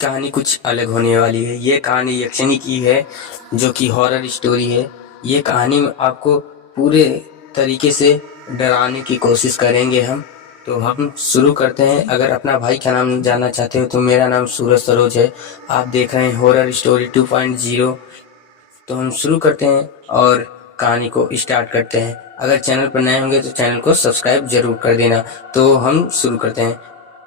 कहानी कुछ अलग होने वाली है। ये कहानी यक्षिणी की है, जो कि हॉरर स्टोरी है। ये कहानी में आपको पूरे तरीके से डराने की कोशिश करेंगे हम। तो हम शुरू करते हैं। अगर अपना भाई का नाम जानना चाहते हो तो मेरा नाम सूरज सरोज है। आप देख रहे हैं हॉरर स्टोरी 2.0। तो हम शुरू करते हैं और कहानी को स्टार्ट करते हैं। अगर चैनल पर नए होंगे तो चैनल को सब्सक्राइब जरूर कर देना। तो हम शुरू करते हैं।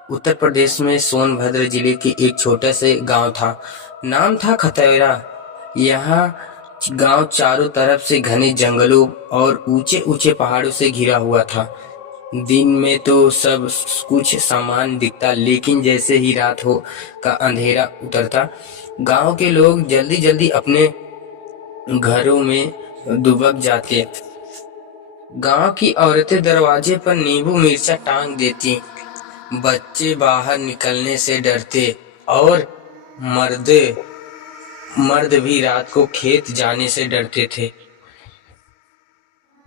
उत्तर प्रदेश में सोनभद्र जिले के एक छोटे से गांव था। नाम था खतौरा। यहाँ गांव चारों तरफ से घने जंगलों और ऊंचे ऊंचे पहाड़ों से घिरा हुआ था। दिन में तो सब कुछ सामान दिखता, लेकिन जैसे ही रात हो का अंधेरा उतरता, गांव के लोग जल्दी जल्दी अपने घरों में दुबक जाते। गांव की औरतें दरवाजे पर नींबू मिर्चा टांग देती, बच्चे बाहर निकलने से डरते और मर्द भी रात को खेत जाने से डरते थे।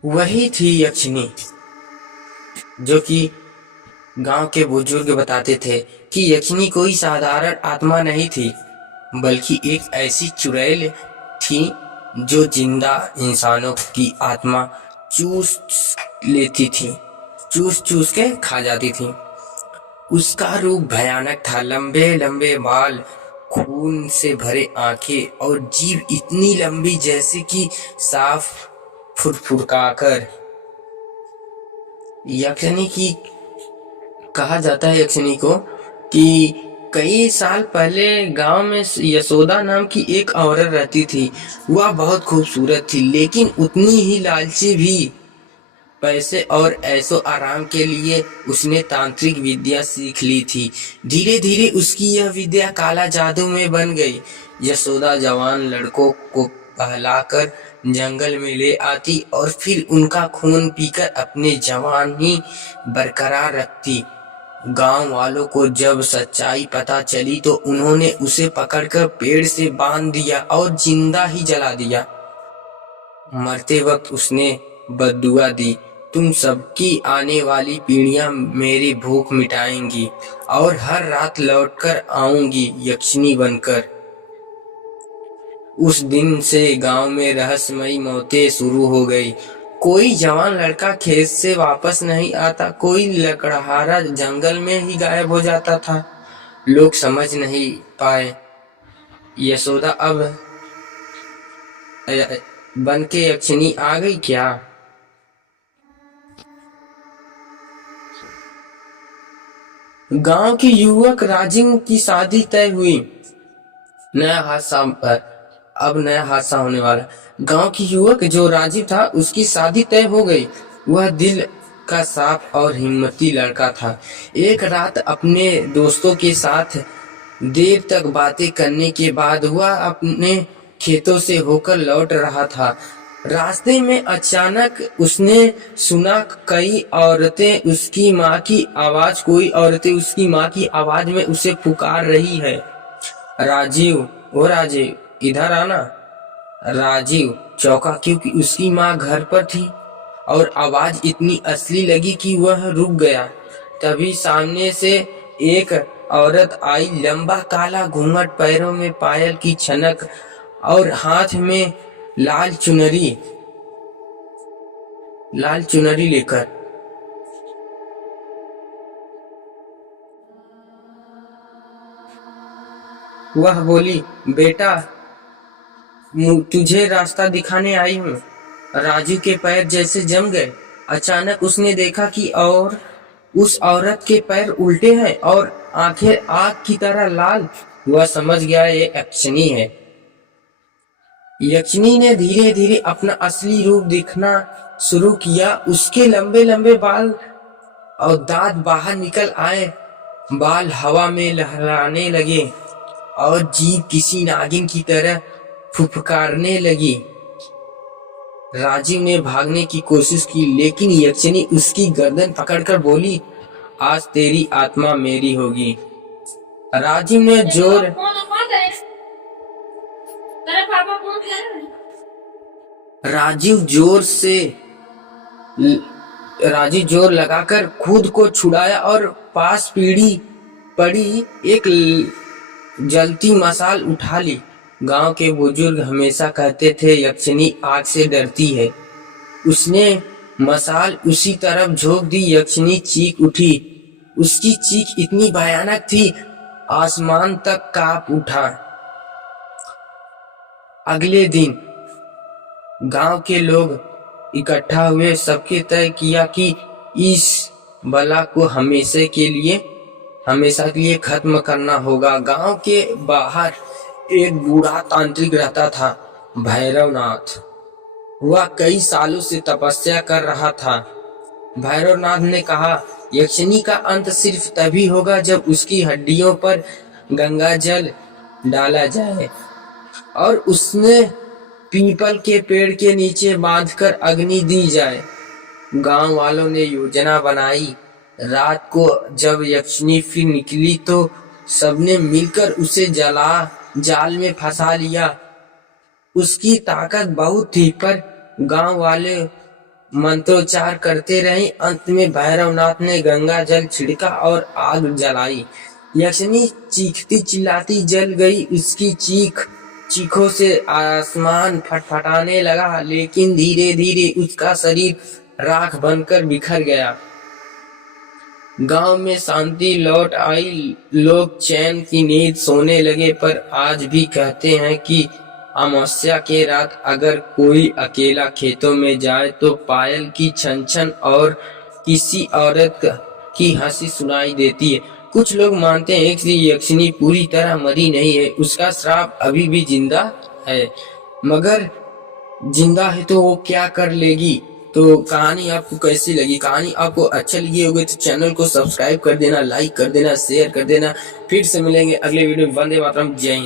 वही थी यक्षिणी, जो कि गांव के बुजुर्ग बताते थे कि यक्षिणी कोई साधारण आत्मा नहीं थी, बल्कि एक ऐसी चुड़ैल थी जो जिंदा इंसानों की आत्मा चूस लेती थी, चूस चूस के खा जाती थी। उसका रूप भयानक था। लंबे लंबे बाल, खून से भरे आंखें और जीभ इतनी लंबी जैसे कि साफ फुड़फुड़ाकर। यक्षिणी की कहा जाता है यक्षिणी को कि कई साल पहले गांव में यशोदा नाम की एक औरत रहती थी। वह बहुत खूबसूरत थी, लेकिन उतनी ही लालची भी। पैसे और ऐशो आराम के लिए उसने तांत्रिक विद्या सीख ली थी। धीरे धीरे उसकी यह विद्या काला जादू में बन गई। यशोदा जवान लड़कों को बहलाकर जंगल में ले आती और फिर उनका खून पीकर अपने जवानी बरकरार रखती। गांव वालों को जब सच्चाई पता चली तो उन्होंने उसे पकड़कर पेड़ से बांध दिया और जिंदा ही जला दिया। मरते वक्त उसने बद्दुआ दी, तुम सबकी आने वाली पीढ़ियां मेरी भूख मिटाएंगी और हर रात लौटकर आऊंगी यक्षिणी बनकर। उस दिन से गांव में रहस्यमयी मौतें शुरू हो गई। कोई जवान लड़का खेत से वापस नहीं आता, कोई लकड़हारा जंगल में ही गायब हो जाता था। लोग समझ नहीं पाए यशोदा अब बन के यक्षिणी आ गई क्या। गांव के युवक राजीव की शादी तय हुई। नया हादसा होने वाला। गांव की युवक जो राजीव था, उसकी शादी तय हो गई। वह दिल का साफ और हिम्मती लड़का था। एक रात अपने दोस्तों के साथ देर तक बातें करने के बाद वह अपने खेतों से होकर लौट रहा था। रास्ते में अचानक उसने सुना कोई औरतें उसकी माँ की आवाज में उसे पुकार रही है। राजीव, ओ राजीव, इधर आना। राजीव चौंका, क्योंकि उसकी माँ घर पर थी और आवाज इतनी असली लगी कि वह रुक गया। तभी सामने से एक औरत आई, लंबा काला घूंघट, पैरों में पायल की छनक और हाथ में लाल चुनरी लेकर। वह बोली, बेटा, तुझे रास्ता दिखाने आई हूँ। राजू के पैर जैसे जम गए। अचानक उसने देखा कि और उस औरत के पैर उल्टे हैं और आंखें आग की तरह लाल। वह समझ गया ये यक्षिणी है। यक्षिणी ने धीरे धीरे अपना असली रूप दिखना शुरू किया। उसके लंबे लंबे बाल और दांत बाहर निकल आए। बाल हवा में लहराने लगे और जीभ किसी नागिन की तरह फुफकारने लगी। राजीव ने भागने की कोशिश की, लेकिन यक्षिणी उसकी गर्दन पकड़कर बोली, आज तेरी आत्मा मेरी होगी। राजीव ने राजीव जोर लगाकर खुद को छुड़ाया और पास पड़ी एक जलती मशाल उठा ली। गांव के बुजुर्ग हमेशा कहते थे यक्षिनी आग से डरती है। उसने मशाल उसी तरफ झोंक दी। यक्षिनी चीख उठी। उसकी चीख इतनी भयानक थी, आसमान तक कांप उठा। अगले दिन गांव के लोग इकट्ठा हुए। सबके तय किया कि इस बला को हमेशा के लिए खत्म करना होगा। गांव के बाहर एक बूढ़ा तांत्रिक रहता था, भैरवनाथ। वह कई सालों से तपस्या कर रहा था। भैरवनाथ ने कहा, यक्षिनी का अंत सिर्फ तभी होगा जब उसकी हड्डियों पर गंगा जल डाला जाए और उसने पीपल के पेड़ के नीचे बांधकर अग्नि दी जाए। गांव वालों ने योजना बनाई। रात को जब यक्षिनी फिर निकली तो सबने मिलकर उसे जाल में फंसा लिया। उसकी ताकत बहुत थी, पर गांव वाले मंत्रोच्चार करते रहे। अंत में भैरवनाथ ने गंगा जल छिड़का और आग जलाई। यक्षिनी चीखती चिल्लाती जल गई। उसकी चीखों से आसमान फटफटाने लगा, लेकिन धीरे धीरे उसका शरीर राख बनकर बिखर गया। गांव में शांति लौट आई। लोग चैन की नींद सोने लगे। पर आज भी कहते हैं कि अमावस्या के रात अगर कोई अकेला खेतों में जाए तो पायल की छन छन और किसी औरत की हंसी सुनाई देती है। कुछ लोग मानते हैं कि यक्षिनी पूरी तरह मरी नहीं है, उसका श्राप अभी भी जिंदा है। मगर जिंदा है तो वो क्या कर लेगी। तो कहानी आपको कैसी लगी? कहानी आपको अच्छा लगी होगी तो चैनल को सब्सक्राइब कर देना, लाइक कर देना, शेयर कर देना। फिर से मिलेंगे अगले वीडियो में। वंदे मातरम, जय हिंद।